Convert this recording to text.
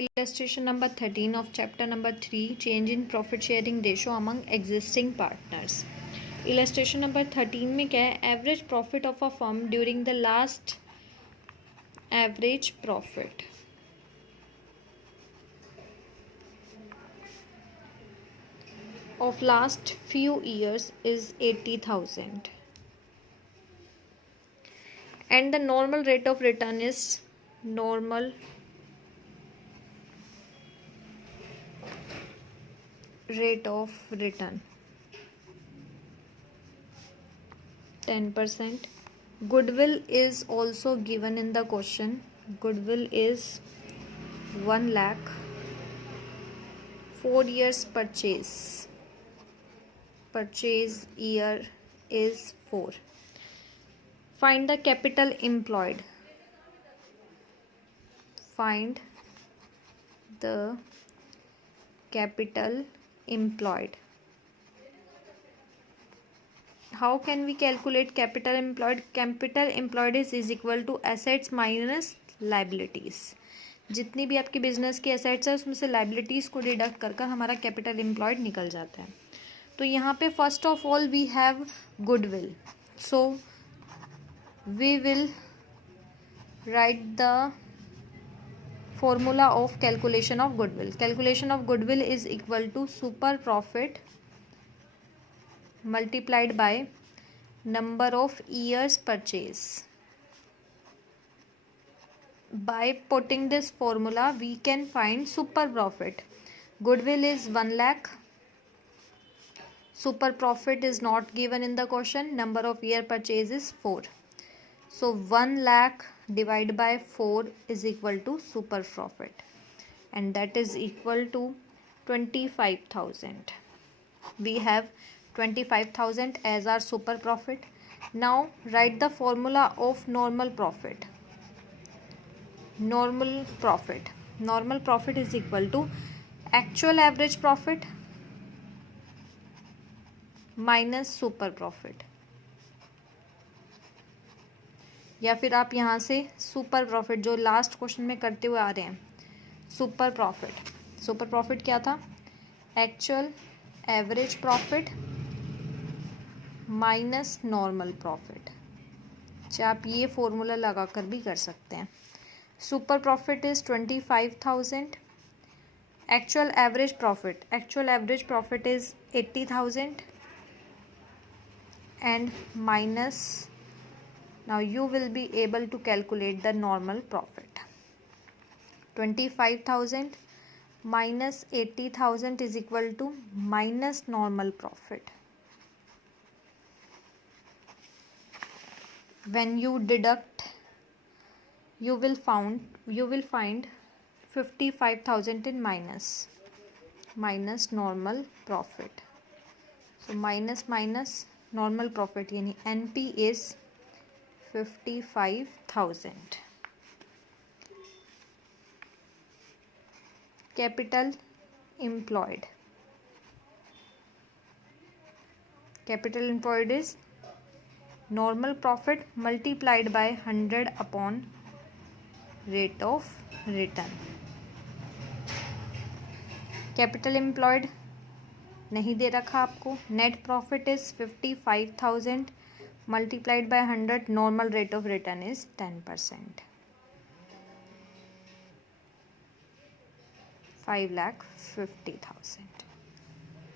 Illustration number 13 of chapter number 3, change in profit sharing ratio among existing partners. Illustration number 13 में क्या है, average profit of a firm during the last average profit of last few years is 80,000 and the normal rate of return is normal rate of return 10%. Goodwill is also given in the question. Goodwill is 1 lakh. 4 years purchase year is 4. Find the capital employed. Find the capital employed. How can we calculate capital employed? Capital employed is equal to assets minus liabilities. जितनी भी आपकी business की assets है उसमें से liabilities को deduct कर कर हमारा कैपिटल एम्प्लॉयड निकल जाता है. तो यहाँ पे first of all we have goodwill, so we will write the formula of calculation of goodwill. Calculation of goodwill is equal to super profit multiplied by number of years purchase. By putting this formula we can find super profit. Goodwill is 1 lakh. Super profit is not given in the question. Number of year purchase is 4. So 1 lakh divided by 4 is equal to super profit, and that is equal to 25,000. We have 25,000 as our super profit. Now write the formula of normal profit. Normal profit is equal to actual average profit minus super profit, या फिर आप यहाँ से super profit जो last question में करते हुए आ रहे हैं. सुपर प्रॉफिट क्या था? Actual average profit minus normal profit. चाहे आप ये फॉर्मूला लगा कर भी कर सकते हैं. Super profit is 25,000. Actual average profit is 80,000 and minus. Now you will be able to calculate the normal profit. 25,000 minus 80,000 is equal to minus normal profit. When you deduct, you will find 55,000 in minus normal profit. So minus normal profit यानी NP is 55,000. Capital employed is normal profit multiplied by 100 upon rate of return. Capital employed नहीं दे रखा आपको. Net profit is 55,000 multiplied by 100. Normal rate of return is 10%. 5,50,000.